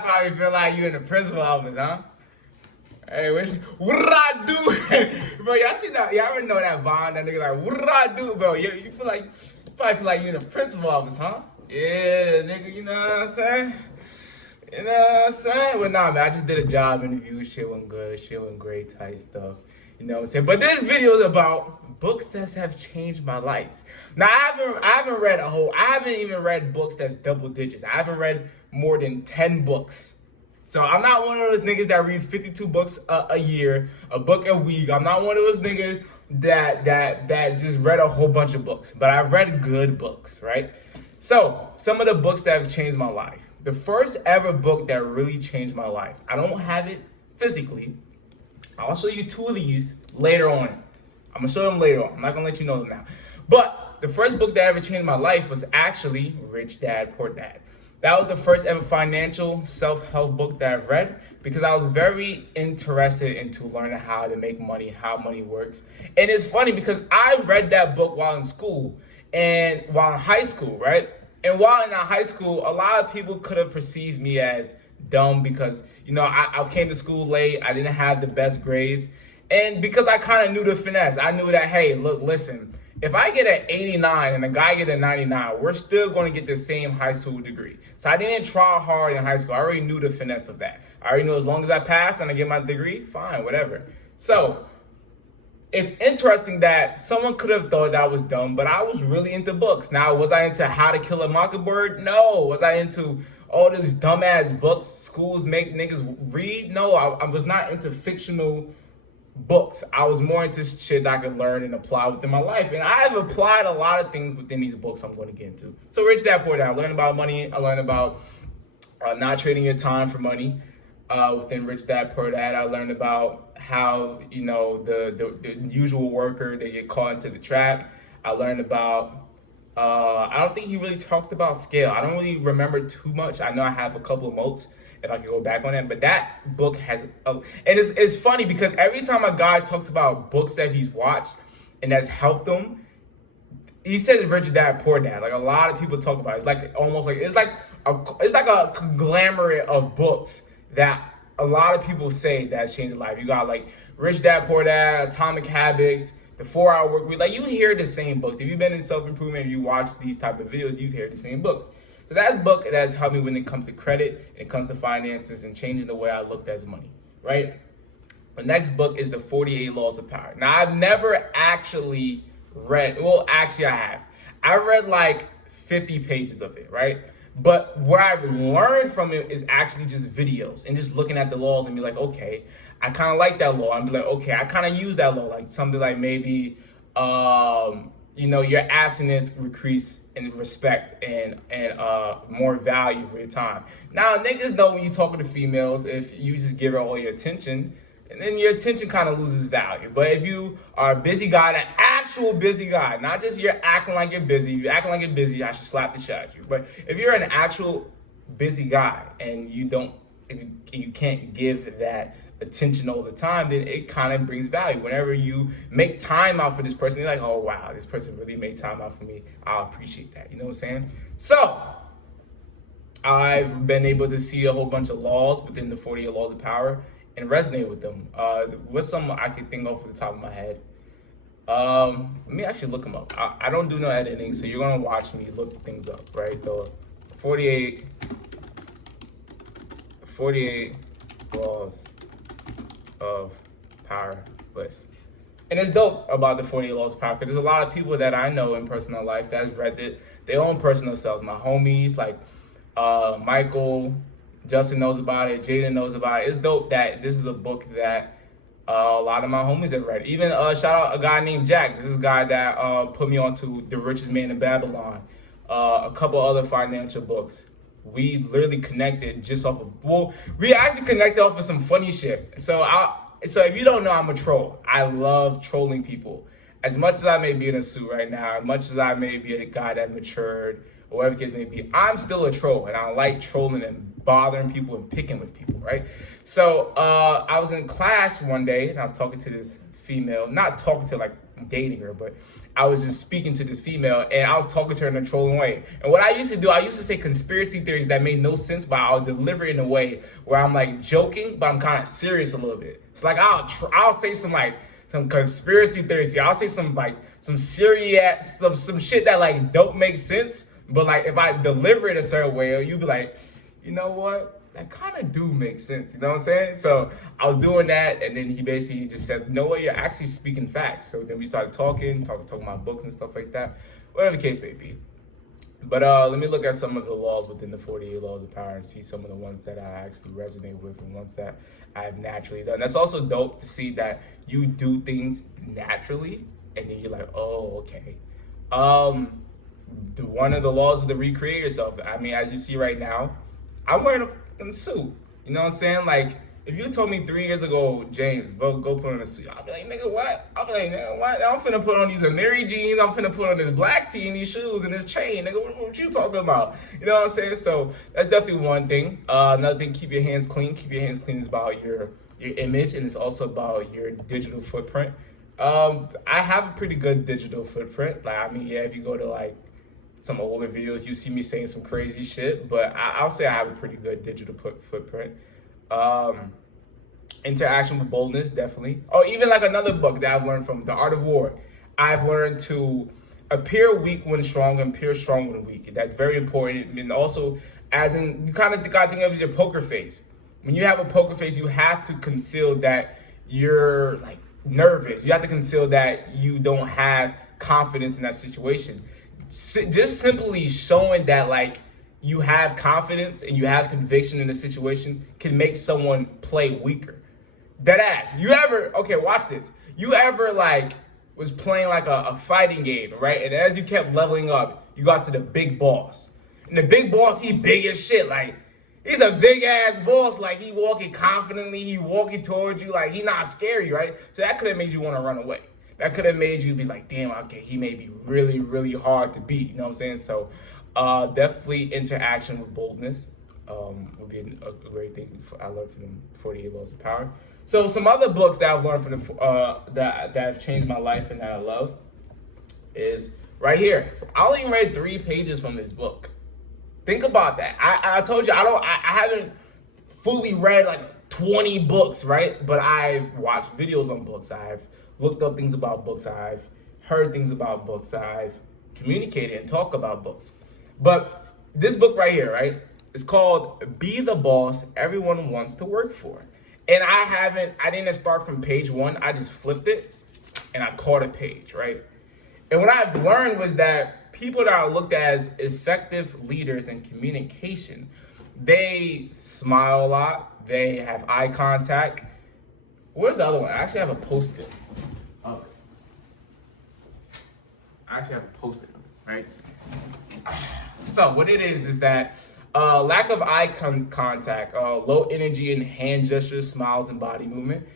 probably feel like you in the principal office, huh? Hey, what did I do? Bro, y'all see that? Y'all ever know that Vaughn? That nigga like, what did I do, bro? You feel like, you probably feel like you in the principal office, huh? Yeah, nigga, you know what I'm saying? You know what I'm saying? Well, nah, man, I just did a job interview. Shit went good. Shit went great type stuff. You know what I'm saying? But this video is about books that have changed my life. Now, I haven't even read books that's double digits. I haven't read more than 10 books. So I'm not one of those niggas that read 52 books a year, a book a week. I'm not one of those niggas that just read a whole bunch of books. But I've read good books, right? So, some of the books that have changed my life. The first ever book that really changed my life. I don't have it physically. I'll show you two of these later on. I'm going to show them later on. I'm not going to let you know them now. But the first book that ever changed my life was actually Rich Dad, Poor Dad. That was the first ever financial self-help book that I've read because I was very interested into learning how to make money, how money works. And it's funny because I read that book while in school and while in high school, right? And while in high school, a lot of people could have perceived me as dumb because, you know, I came to school late. I didn't have the best grades. And because I kind of knew the finesse, I knew that, hey, look, listen, if I get an 89 and a guy get a 99, we're still going to get the same high school degree. So I didn't try hard in high school. I already knew the finesse of that. I already knew as long as I pass and I get my degree, fine, whatever. So it's interesting that someone could have thought that I was dumb, but I was really into books. Now, was I into How to Kill a Mockingbird? No. Was I into all these dumbass books schools make niggas read? No, I was not into fictional books. I was more into shit that I could learn and apply within my life. And I have applied a lot of things within these books I'm going to get into. So Rich Dad Poor Dad, I learned about money. I learned about not trading your time for money. Within Rich Dad Poor Dad, I learned about how, you know, the usual worker, they get caught into the trap. I learned about, I don't think he really talked about scale. I don't really remember too much. I know I have a couple of notes if I can go back on that, but that book has, and it's funny because every time a guy talks about books that he's watched and that's helped him, he says Rich Dad Poor Dad. Like a lot of people talk about it. It's like almost like it's like a conglomerate of books that a lot of people say that's changed their life. You got like Rich Dad Poor Dad, Atomic Habits, The 4-Hour Work Week. Like you hear the same books. If you've been in self-improvement and you watch these type of videos, you've heard the same books. So that's a book that has helped me when it comes to credit, and it comes to finances, and changing the way I looked at money, right? The next book is The 48 Laws of Power. Now, I've never actually read, well, actually I have. I read like 50 pages of it, right? But what I've learned from it is actually just videos and just looking at the laws and be like, okay, I kind of like that law. And be like, okay, I kind of use that law. Like something like maybe, you know, your abstinence increase in respect and more value for your time. Now, niggas know when you talking to females, if you just give her all your attention, and then your attention kind of loses value. But if you are a busy guy, an actual busy guy, not just you're acting like you're busy. If you're acting like you're busy, I should slap the shit out of you. But if you're an actual busy guy and you don't, if you can't give that attention all the time, then it kind of brings value. Whenever you make time out for this person, you're like, oh wow, this person really made time out for me. I'll appreciate that. You know what I'm saying? So I've been able to see a whole bunch of laws within the 48 Laws of Power and resonate with them. What's some I could think of off the top of my head? Let me actually look them up. I don't do no editing, so you're gonna watch me look things up, right? The 48 Laws of Power list. And it's dope about the 48 Laws of Power because there's a lot of people that I know in personal life that's read it, their own personal selves. My homies like Michael, Justin knows about it, Jaden knows about it. It's dope that this is a book that a lot of my homies have read. Even shout out a guy named Jack. This is a guy that put me onto The Richest Man in Babylon, a couple other financial books. We literally connected just off of, well, we actually connected off of some funny shit. So if you don't know, I'm a troll. I love trolling people. As much as I may be in a suit right now, as much as I may be a guy that matured, or whatever the case may be, I'm still a troll, and I like trolling and bothering people and picking with people, right? So I was in class one day, and I was talking to this female, not talking to like dating her, but I was just speaking to this female and I was talking to her in a trolling way. And what I used to do, I used to say conspiracy theories that made no sense, but I'll deliver it in a way where I'm like joking, but I'm kind of serious a little bit. It's like I'll say some conspiracy theories. I'll say some serious, some shit that like don't make sense. But like if I deliver it a certain way, you'll be like, you know what? That kind of do make sense. You know what I'm saying? So I was doing that, and then he basically just said, "No way, you're actually speaking facts." So then we started talking about books and stuff like that, whatever the case may be. But let me look at some of the laws within the 48 laws of power and see some of the ones that I actually resonate with and ones that I've naturally done. That's also dope to see that you do things naturally, and then you're like, "Oh, okay." One of the laws is to recreate yourself. I mean, as you see right now, I'm wearing a fucking suit. You know what I'm saying? Like, if you told me 3 years ago, James, go put on a suit, I'll be like, nigga, what? I'll be like, nigga, what? I'm finna put on these Amiri jeans. I'm finna put on this black tee and these shoes and this chain. Nigga, what you talking about? You know what I'm saying? So that's definitely one thing. Another thing, keep your hands clean. Keep your hands clean is about your image, and it's also about your digital footprint. I have a pretty good digital footprint. Like, I mean, yeah, if you go to like some older videos, you see me saying some crazy shit, but I'll say I have a pretty good digital footprint. Interaction with boldness, definitely. Oh, even like another book that I've learned from, The Art of War. I've learned to appear weak when strong and appear strong when weak. That's very important. And also, as in, you kind of got to think of it as your poker face. When you have a poker face, you have to conceal that you're like nervous. You have to conceal that you don't have confidence in that situation. Just simply showing that like you have confidence and you have conviction in the situation can make someone play weaker. Deadass. Okay, watch this. You ever like was playing like a fighting game, right? And as you kept leveling up, you got to the big boss. And the big boss, he big as shit. Like, he's a big ass boss. Like, he walking confidently, he walking towards you, like he not scary, right? So that could have made you want to run away. That could have made you be like, damn, okay, he may be really, really hard to beat. You know what I'm saying? So definitely interaction with boldness would be a great thing. I learned from them 48 Laws of Power. So some other books that I've learned from that have changed my life and that I love is right here. I only read 3 pages from this book. Think about that. I told you I haven't fully read like 20 books, right? But I've watched videos on books. I've looked up things about books. I've heard things about books. I've communicated and talked about books. But this book right here, right? It's called Be the Boss Everyone Wants to Work For. And I didn't start from page 1. I just flipped it and I caught a page, right? And what I've learned was that people that are looked at as effective leaders in communication, they smile a lot. They have eye contact. Where's the other one? I actually have a post-it. Oh. I actually have a post-it, right? So what it is that lack of eye contact, low energy in hand gestures, smiles, and body movement,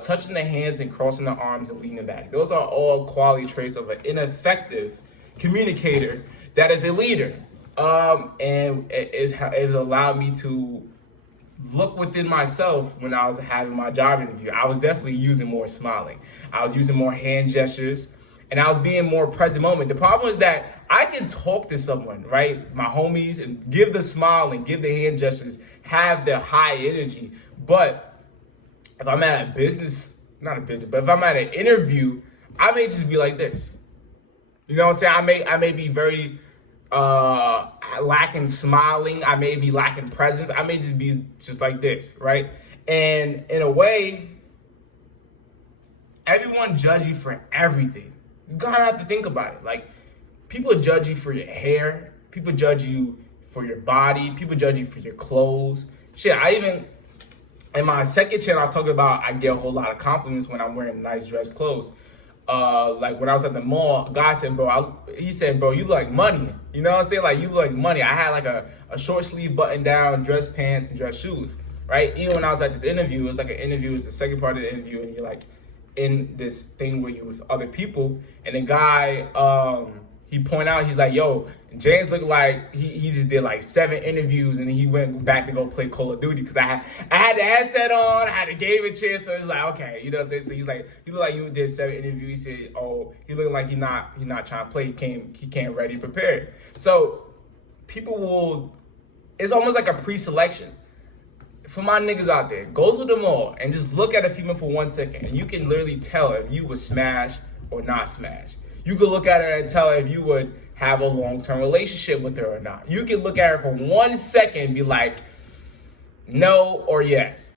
touching the hands and crossing the arms and leaning back. Those are all quality traits of an ineffective communicator that is a leader. And it has allowed me to look within myself when I was having my job interview. I was definitely using more smiling. I was using more hand gestures, and I was being more present moment. The problem is that I can talk to someone, right, my homies, and give the smile and give the hand gestures, have the high energy. But if I'm at but if I'm at an interview, I may just be like this. You know what I'm saying? I may be very lacking smiling. I may be lacking presence. I may just be just like this, right? And in a way, everyone judge you for everything. You gotta have to think about it. Like, people judge you for your hair. People judge you for your body. People judge you for your clothes. Shit, in my second channel, I talk about I get a whole lot of compliments when I'm wearing nice dress clothes. Like when I was at the mall, a guy said, bro, he said, bro, you look like money. You know what I'm saying? Like, you look like money. I had like a short sleeve button down, dress pants, and dress shoes, right? Even when I was at this interview, it was like an interview, it was the second part of the interview, and you're like in this thing where you're with other people, and the guy, he point out, he's like, yo, James looked like he just did like 7 interviews and then he went back to go play Call of Duty because I had the headset on, I had the gaming chair, so it's like, okay, you know what I'm saying? So he's like, he looked like you did 7 interviews. He said, oh, he looked like he not trying to play. He came ready, prepared. So people it's almost like a pre-selection. For my niggas out there, go to the mall and just look at a female for 1 second, and you can literally tell if you would smash or not smash. You could look at her and tell her if you would have a long-term relationship with her or not. You can look at her for 1 second and be like, no or yes.